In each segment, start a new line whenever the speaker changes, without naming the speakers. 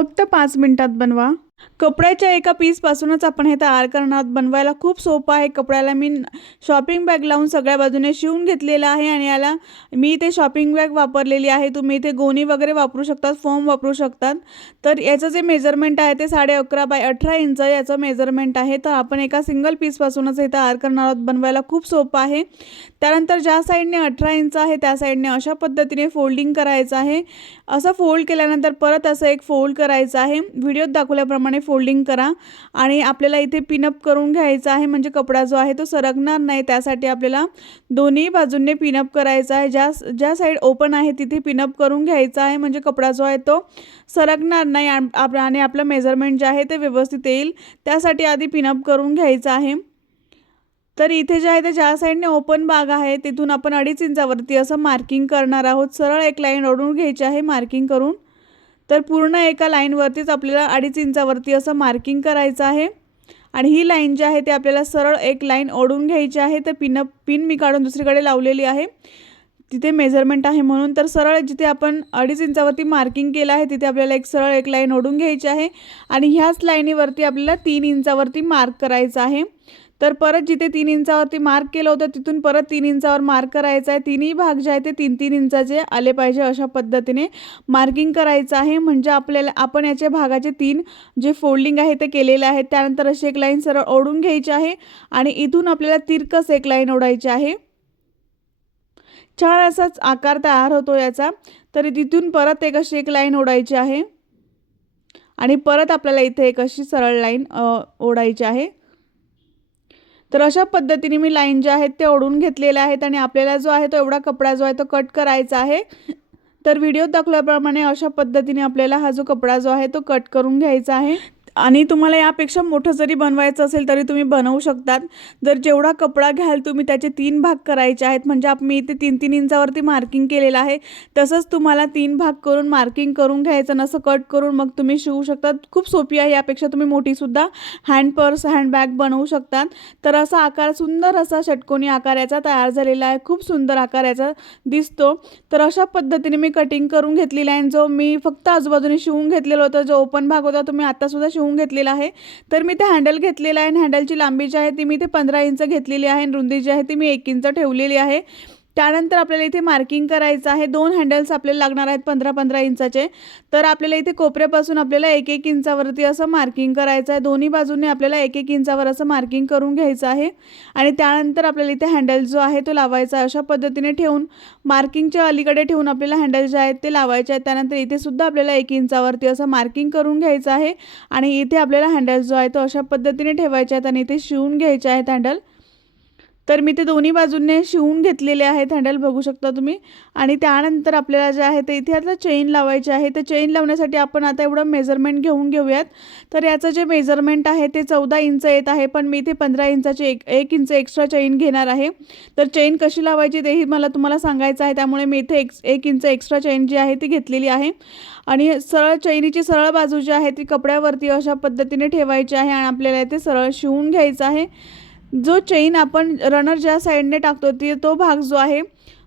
फक्त पाच मिनटात बनवा. कपड्याच्या एका पीसपासूनच आपण हे तयार करणार आहोत. बनवायला खूप सोपं आहे. कपड्याला मी शॉपिंग बॅग लावून सगळ्या बाजूने शिवून घेतलेलं आहे आणि याला मी इथे शॉपिंग बॅग वापरलेली आहे. तुम्ही इथे गोणी वगैरे वापरू शकतात फोम वापरू शकतात. तर याचं जे मेजरमेंट आहे ते साडे अकरा बाय अठरा इंच याचं मेजरमेंट आहे. तर आपण एका सिंगल पीसपासूनच हे तयार करणार आहोत. बनवायला खूप सोपं आहे. त्यानंतर ज्या साईडने अठरा इंच आहे त्या साईडने अशा पद्धतीने फोल्डिंग करायचं आहे. असं फोल्ड केल्यानंतर परत असं एक फोल्ड करायचं आहे. व्हिडिओत दाखवल्याप्रमाणे फोल्डिंग करा. आणि आपल्याला इथे पिनअप करून घ्यायचा आहे म्हणजे कपडा जो आहे तो सरकणार नाही. त्यासाठी आपल्याला दोन्ही बाजूंनी पिनअप करायचा आहे. ज्या ज्या साईड ओपन आहे तिथे पिनअप करून घ्यायचा आहे म्हणजे कपडा जो आहे तो सरकणार नाही. आप- आणि आपलं मेजरमेंट जे आहे ते व्यवस्थित येईल. त्यासाठी आधी पिनअप करून घ्यायचं आहे. तर इथे जे आहे ते ज्या साईडने ओपन बाग आहे तिथून आपण अडीच इंचावरती असं मार्किंग करणार आहोत. सरळ एक लाईन ओढून घ्यायची आहे मार्किंग करून. तर पूर्ण एका लाईनवरतीच आपल्याला अडीच इंचावरती असं मार्किंग करायचं आहे. आणि ही लाईन जी आहे ती आपल्याला सरळ एक लाईन ओढून घ्यायची आहे. तर पिन पिन मी काढून दुसरीकडे लावलेली आहे. तिथे मेजरमेंट आहे म्हणून. तर सरळ जिथे आपण अडीच इंचावरती मार्किंग केलं आहे तिथे आपल्याला एक सरळ एक लाईन ओढून घ्यायची आहे. आणि ह्याच लाईनीवरती आपल्याला तीन इंचावरती मार्क करायचं आहे. तर परत जिथे तीन इंचावरती मार्क केलं होतं तिथून परत तीन इंचावर मार्क करायचा आहे. तिन्ही भाग जे आहे ते तीन तीन इंचाचे आले पाहिजे अशा पद्धतीने मार्किंग करायचं आहे. म्हणजे आपल्याला आपण याच्या भागाचे तीन जे फोल्डिंग आहे ते केलेले आहे त्यानंतर अशी एक लाईन सरळ ओढून घ्यायची आहे आणि इथून आपल्याला तिरकस एक लाईन ओढायची आहे. छान असाच आकार तयार होतो याचा. तरी तिथून परत एक अशी एक लाईन ओढायची आहे. आणि परत आपल्याला इथे एक अशी सरळ लाईन ओढायची आहे. तर अशा पद्धतीने मी लाईन ज्या आहेत ते ओढून घेतलेल्या आहेत आणि आपल्याला जो आहे तो एवढा कपडा जो आहे तो कट करायचा आहे. तर व्हिडिओ दाखवल्याप्रमाणे अशा पद्धतीने आपल्याला हा जो कपडा जो आहे तो कट करून घ्यायचा आहे. आणि तुम्हाला यापेक्षा मोठं जरी बनवायचं असेल तरी तुम्ही बनवू शकतात. जर जेवढा कपडा घ्याल तुम्ही त्याचे तीन भाग करायचे आहेत. म्हणजे आप मी इथे तीन तीन इंचावरती मार्किंग केलेलं आहे. तसंच तुम्हाला तीन भाग करून मार्किंग करून घ्यायचं नसं कट करून मग तुम्ही शिवू शकतात. खूप सोपी आहे. यापेक्षा तुम्ही मोठीसुद्धा हँड पर्स हँडबॅग बनवू शकतात. तर असा आकार सुंदर असा षटकोनी आकार याचा तयार झालेला आहे. खूप सुंदर आकार याचा दिसतो. तर अशा पद्धतीने मी कटिंग करून घेतलेला आहे. जो मी फक्त आजूबाजूने शिवून घेतलेला होता जो ओपन भाग होता तुम्ही आत्तासुद्धा शिवून घेतलेला आहे. तर मी ते हँडल घेतलेलं आहे आणि हँडलची लांबी जी आहे ती मी ते पंधरा इंच घेतलेली आहे आणि रुंदी जी आहे ती मी एक इंच ठेवलेली आहे. त्यानंतर आपल्याला इथे मार्किंग करायचं आहे. दोन हँडल्स आपल्याला लागणार आहेत पंधरा पंधरा इंचाचे. तर आपल्याला इथे कोपऱ्यापासून आपल्याला एक एक इंचावरती असं मार्किंग करायचं आहे. दोन्ही बाजूने आपल्याला एक एक इंचावर असं मार्किंग करून घ्यायचं आहे. आणि त्यानंतर आपल्याला इथे हँडल जो आहे तो लावायचा आहे. अशा पद्धतीने ठेवून मार्किंगच्या अलीकडे ठेवून आपल्याला हँडल जे आहेत ते लावायचे आहेत. त्यानंतर इथे सुद्धा आपल्याला एक इंचावरती असं मार्किंग करून घ्यायचं आहे. आणि इथे आपल्याला हँडल जो आहे तो अशा पद्धतीने ठेवायचे आहेत. आणि इथे शिवून घ्यायचे आहेत हँडल तर मी ते दोन्ही बाजूंनी शिवून घेतलेले आहेत हँडल बघू शकता तुम्ही. आणि त्यानंतर आपल्याला जे आहे ते इथे आता चेन लावायची आहे. तर चेन लावण्यासाठी आपण आता एवढं मेजरमेंट घेऊन घेऊयात. तर याचं जे मेजरमेंट आहे ते चौदा इंच येत आहे पण मी इथे पंधरा इंचाची एक एक इंच एक्स्ट्रा चेन घेणार आहे. तर चेन कशी लावायची तेही मला तुम्हाला सांगायचं आहे. त्यामुळे मी इथे एक्स एक इंच एक्स्ट्रा चेन जी आहे ती घेतलेली आहे. आणि सरळ चैनीची सरळ बाजू जी आहे ती कपड्यावरती अशा पद्धतीने ठेवायची आहे आणि आपल्याला इथे सरळ शिवून घ्यायचं आहे. जो चेन आपण रनर ज्या साईडने टाकतो ती तो भाग जो आहे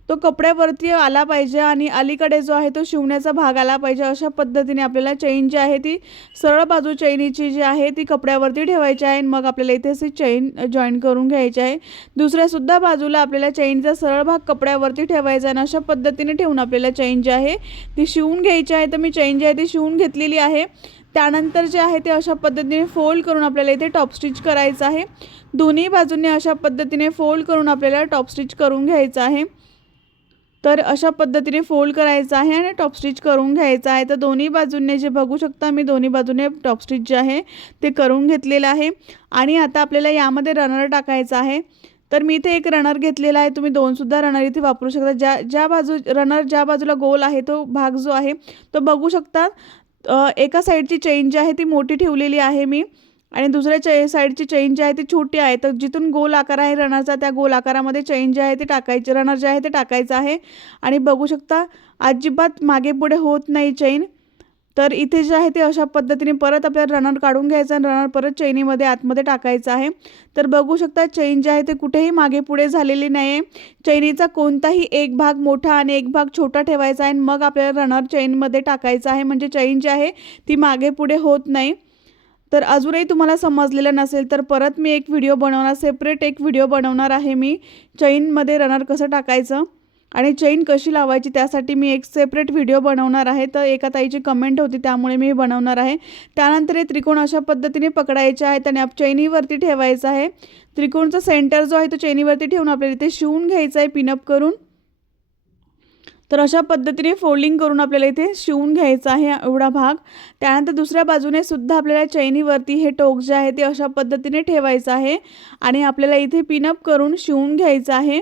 तो कपड्यावरती आला पाहिजे आणि अलीकडे जो आहे तो शिवण्याचा भाग आला पाहिजे. अशा पद्धतीने आपल्याला चेन जी आहे ती सरळ बाजू चैनीची जी आहे ती कपड्यावरती ठेवायची आहे आणि मग आपल्याला इथे अशी चैन जॉईन करून घ्यायची आहे. दुसऱ्यासुद्धा बाजूला आपल्याला चैनचा सरळ भाग कपड्यावरती ठेवायचा आहे अशा पद्धतीने ठेवून आपल्याला चैन जी आहे ती शिवून घ्यायची आहे. तर मी चैन जी आहे ती शिवून घेतलेली आहे. त्यानंतर जे आहे ते अशा पद्धतीने फोल्ड करून आपल्याला इथे टॉप स्टिच करायचं आहे. दोन्ही बाजूंनी अशा पद्धतीने फोल्ड करून आपल्याला टॉप स्टिच करून घ्यायचं आहे. तर अशा पद्धतीने फोल्ड करायचं आहे आणि टॉप स्टिच करून घ्यायचं आहे. तर दोन्ही बाजूंनी जे बघू शकता मी दोन्ही बाजूने टॉप स्टिच जे आहे ते करून घेतलेलं आहे. आणि आता आपल्याला यामध्ये रनर टाकायचा आहे. तर मी इथे एक रनर घेतलेला आहे. तुम्ही दोनसुद्धा रनर इथे वापरू शकता. ज्या ज्या बाजू रनर ज्या बाजूला गोल आहे तो भाग जो आहे तो बघू शकता. एका साईडची चेन जी आहे ती मोठी ठेवलेली आहे मी आणि दुसऱ्या चे साईडची चेन जी आहे ती छोटी आहे. तर जिथून गोल आकार आहे रनरचा त्या गोल आकारामध्ये चेन जे आहे ती टाकायची रनर जे आहे ते टाकायचं आहे. आणि बघू शकता अजिबात मागे पुढे होत नाही चेन. तर इथे जे आहे ते अशा पद्धतीने परत आपल्याला रनर काढून घ्यायचं आणि रनर परत चैनीमध्ये आतमध्ये टाकायचं आहे. तर बघू शकता चैन जे आहे ते कुठेही मागे पुढे झालेली नाही आहे चैनीचा कोणताही एक भाग मोठा आणि एक भाग छोटा ठेवायचा आहे आणि मग आपल्याला रनर चैनमध्ये टाकायचा आहे. म्हणजे चैन जी आहे ती मागे पुढे होत नाही. तर अजूनही तुम्हाला समजलेलं नसेल तर परत मी एक व्हिडिओ बनवणार सेपरेट एक व्हिडिओ बनवणार आहे मी. चैनमध्ये रनर कसं टाकायचं? आणि चैन कशी लावायची त्यासाठी मी एक सेपरेट व्हिडिओ बनवणार आहे. तर एका ताईची कमेंट होती त्यामुळे मी बनवणार आहे. त्यानंतर हे त्रिकोण अशा पद्धतीने पकडायचे आहेत आणि आप चैनीवरती ठेवायचं आहे. त्रिकोणचा सेंटर जो आहे तो चैनीवरती ठेवून आपल्याला इथे शिवून घ्यायचं आहे पिनअप करून. तर अशा पद्धतीने फोल्डिंग करून आपल्याला इथे शिवून घ्यायचा आहे एवढा भाग. त्यानंतर दुसऱ्या बाजूने सुद्धा आपल्याला चैनीवरती हे टोक जे आहे ते अशा पद्धतीने ठेवायचं आहे. आणि आपल्याला इथे पिनअप करून शिवून घ्यायचं आहे.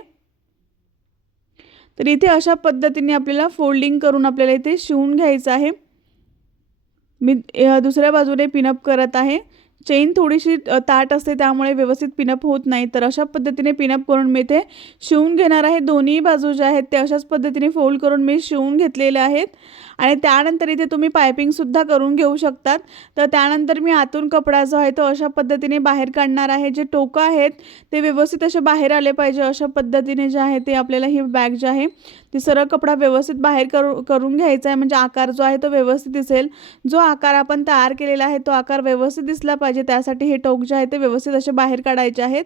तर इथे अशा पद्धतीने आपल्याला फोल्डिंग करून आपल्याला इथे शिवून घ्यायचं आहे. मी दुसऱ्या बाजूने पिनअप करत आहे. चेन थोडीशी ताट असते त्यामुळे व्यवस्थित पिनअप होत नाही. तर अशा पद्धतीने पिनअप करून मी इथे शिवून घेणार आहे. दोन्ही बाजू ज्या आहेत ते अशाच पद्धतीने फोल्ड करून मी शिवून घेतलेले आहेत. आणि त्यानंतर इथे तुम्ही पायपिंगसुद्धा करून घेऊ शकतात. तर त्यानंतर मी आतून कपडा जो आहे तो अशा पद्धतीने बाहेर काढणार आहे. जे टोकं आहेत ते व्यवस्थित असे बाहेर आले पाहिजे. अशा पद्धतीने जे आहे ते आपल्याला ही बॅग जी आहे ती सरळ कपडा व्यवस्थित बाहेर करू करून घ्यायचा आहे. म्हणजे आकार जो आहे तो व्यवस्थित दिसेल. जो आकार आपण तयार केलेला आहे तो आकार व्यवस्थित दिसला पाहिजे. त्यासाठी हे टोक जे आहे ते व्यवस्थित असे बाहेर काढायचे आहेत.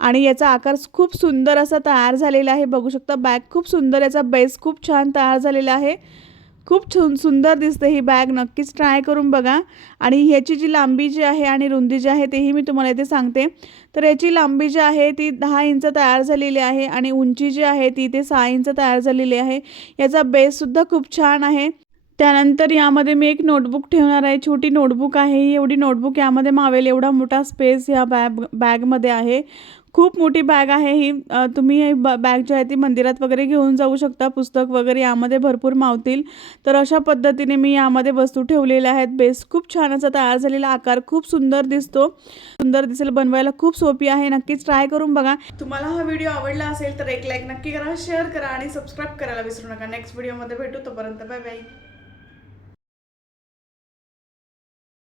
आणि याचा आकार खूप सुंदर असा तयार झालेला आहे. बघू शकता बॅग खूप सुंदर याचा बेस खूप छान तयार झालेला आहे. खूप छुन सुंदर दिसते ही बॅग नक्कीच ट्राय करून बघा. आणि ह्याची जी लांबी जी आहे आणि रुंदी जी आहे तेही मी तुम्हाला इथे सांगते. तर याची लांबी जी आहे ती दहा इंच तयार झालेली आहे. आणि उंची जी आहे ती ते सहा इंच तयार झालेली आहे. याचा बेससुद्धा खूप छान आहे. त्यानंतर यामध्ये मी एक नोटबुक ठेवणार आहे. छोटी नोटबुक आहे ही. एवढी नोटबुक यामध्ये मावेल. एवढा मोठा स्पेस या बॅग बॅगमध्ये आहे. खूप मोठी बॅग आहे ही. तुम्ही ही ब बॅग जी आहे ती मंदिरात वगैरे घेऊन जाऊ शकता. पुस्तक वगैरे यामध्ये भरपूर मावतील. तर अशा पद्धतीने मी यामध्ये वस्तू ठेवलेल्या आहेत. बेस खूप छान असा तयार झालेला आकार. खूप सुंदर दिसतो. सुंदर दिसेल. बनवायला खूप सोपी आहे. नक्कीच ट्राय करून बघा. तुम्हाला हा व्हिडिओ आवडला असेल तर एक लाईक नक्की करा शेअर करा आणि सबस्क्राईब करायला विसरू नका. नेक्स्ट व्हिडिओमध्ये भेटू. तोपर्यंत बाय बाय.